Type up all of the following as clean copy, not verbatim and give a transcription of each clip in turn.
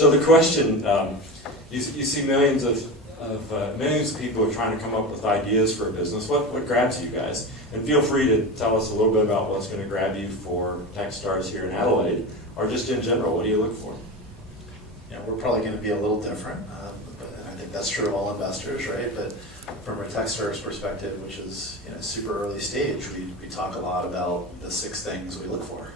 So the question, you see millions of people are trying to come up with ideas for a business. What grabs you guys? And feel free to tell us a little bit about what's going to grab you for Techstars here in Adelaide, or just in general. What do you look for? Yeah, we're probably going to be a little different, but I think that's true of all investors, right? But from a Techstars perspective, which is super early stage, we talk a lot about the 6 things we look for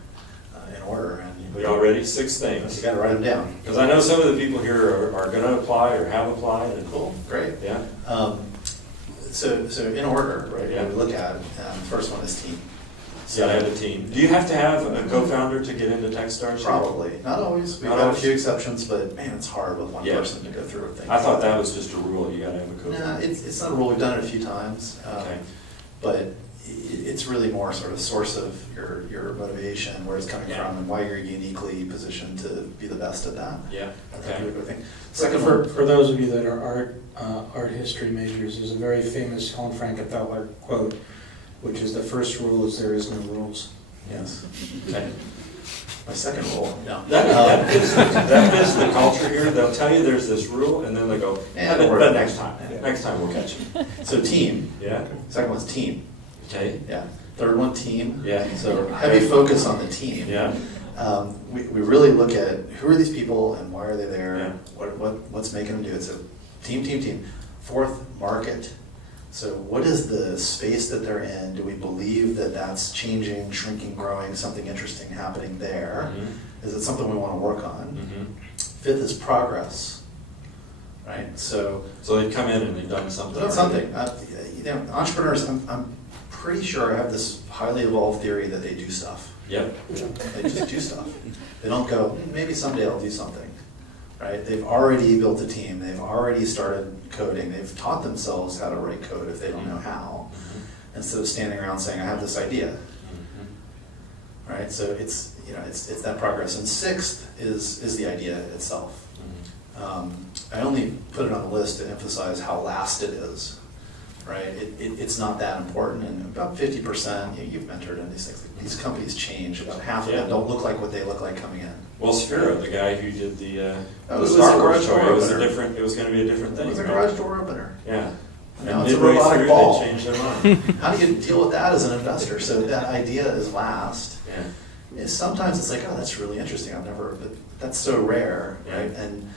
in order. And We already 6 things. You got to write them down. Because I know some of the people here are going to apply or have applied. And Cool, great. Yeah. So in order, right? Yeah. What we look at, first one is team. So I have a team. Do you have to have a co-founder to get into Techstars? Probably, not always. We've Not got always. a few exceptions, but man, it's hard with one Yeah. person to go through everything. I thought that was just a rule. You got to have a co-founder. No, it's not a rule. We've done it a few times, Okay. but it's really more sort of source of your motivation, where it's coming Yeah. from, and why you're uniquely positioned to be the best at that. Yeah. That's Okay. a good thing. Second one, For those of you that are art history majors, there's a very famous Helen Frankenthaler quote, which is the first rule is there is no rules. yes. Okay. My second rule, no. That fits the culture here. They'll tell you there's this rule, and then they go, Yeah, but, don't worry but about next it." time. Yeah. Next time we'll catch you. So team. Yeah. Second one's team. Okay. Yeah. Third one, team. Yeah. So heavy focus on the team. Yeah. We really look at who are these people and why are they there? Yeah. What's making them do it? So team. Fourth, market. So what is the space that they're in? Do we believe that that's changing, shrinking, growing, something interesting happening there? Mhm. Is it something we want to work on? Mhm. Fifth is progress, right? So So they've come in and they've done something. that's already. something. Entrepreneurs, I'm pretty sure I have this highly evolved theory that they do stuff. Yep. They just do stuff. They don't go, maybe someday I'll do something, right? They've already built a team. They've already started coding. They've taught themselves how to write code if they don't know how, instead of standing around saying, I have this idea, Mhm. right? So it's that progress. And sixth is the idea itself. Mhm. I only put it on the list to emphasize how last it is, right? It's not that important, and about 50%, you've mentored in these things, these companies change, about half of them Yeah. don't look like what they look like coming in. Well, Sphero, the guy who did the Oh, it was Star a Wars garage story, door it was opener. It was going to be a different thing. It was a right? garage door opener. Yeah. Now And it's a midway robotic through, ball. they changed their mind. How do you deal with that as an investor? So that idea is last. Yeah. And sometimes it's like, oh, that's really interesting, but that's so rare, right? Yeah. And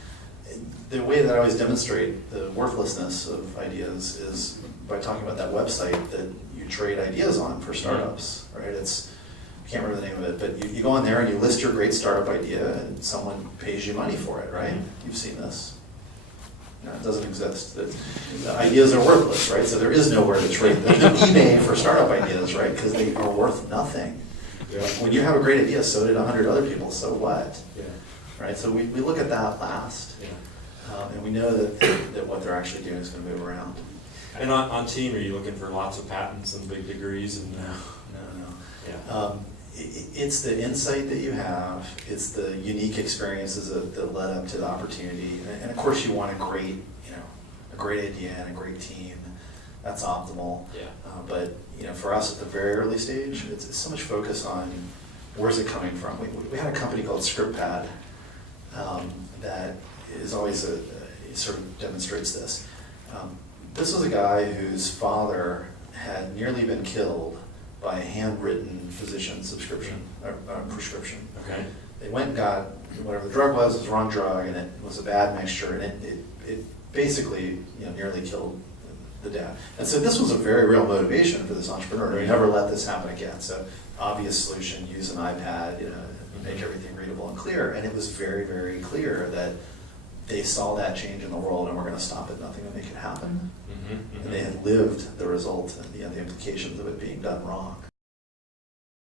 the way that I always demonstrate the worthlessness of ideas is by talking about that website that you trade ideas on for startups, right? I can't remember the name of it, but you go on there and you list your great startup idea and someone pays you money for it, right? You've seen this. No, it doesn't exist. The ideas are worthless, right? So there is nowhere to trade. There's no eBay for startup ideas, right? Because they are worth nothing. Yeah. When you have a great idea, so did 100 other people, so what? Yeah. Right? So we look at that last, Yeah. and we know that what they're actually doing is going to move around. And on team, are you looking for lots of patents and big degrees? And No. Yeah. It's the insight that you have, it's the unique experiences that led up to the opportunity, and of course you want a great idea and a great team. That's optimal. Yeah. But for us at the very early stage, it's so much focus on where's it coming from. We had a company called ScriptPad that is always sort of demonstrates this. This was a guy whose father had nearly been killed by a handwritten physician prescription. Okay. They went and got whatever the drug was, it was the wrong drug, and it was a bad mixture, and it basically nearly killed the dad. And so this was a very real motivation for this entrepreneur to never let this happen again. So obvious solution, use an iPad, make everything readable and clear. And it was very, very clear that they saw that change in the world and were going to stop at nothing to make it happen. Mm-hmm. And they had lived the result and the implications of it being done wrong.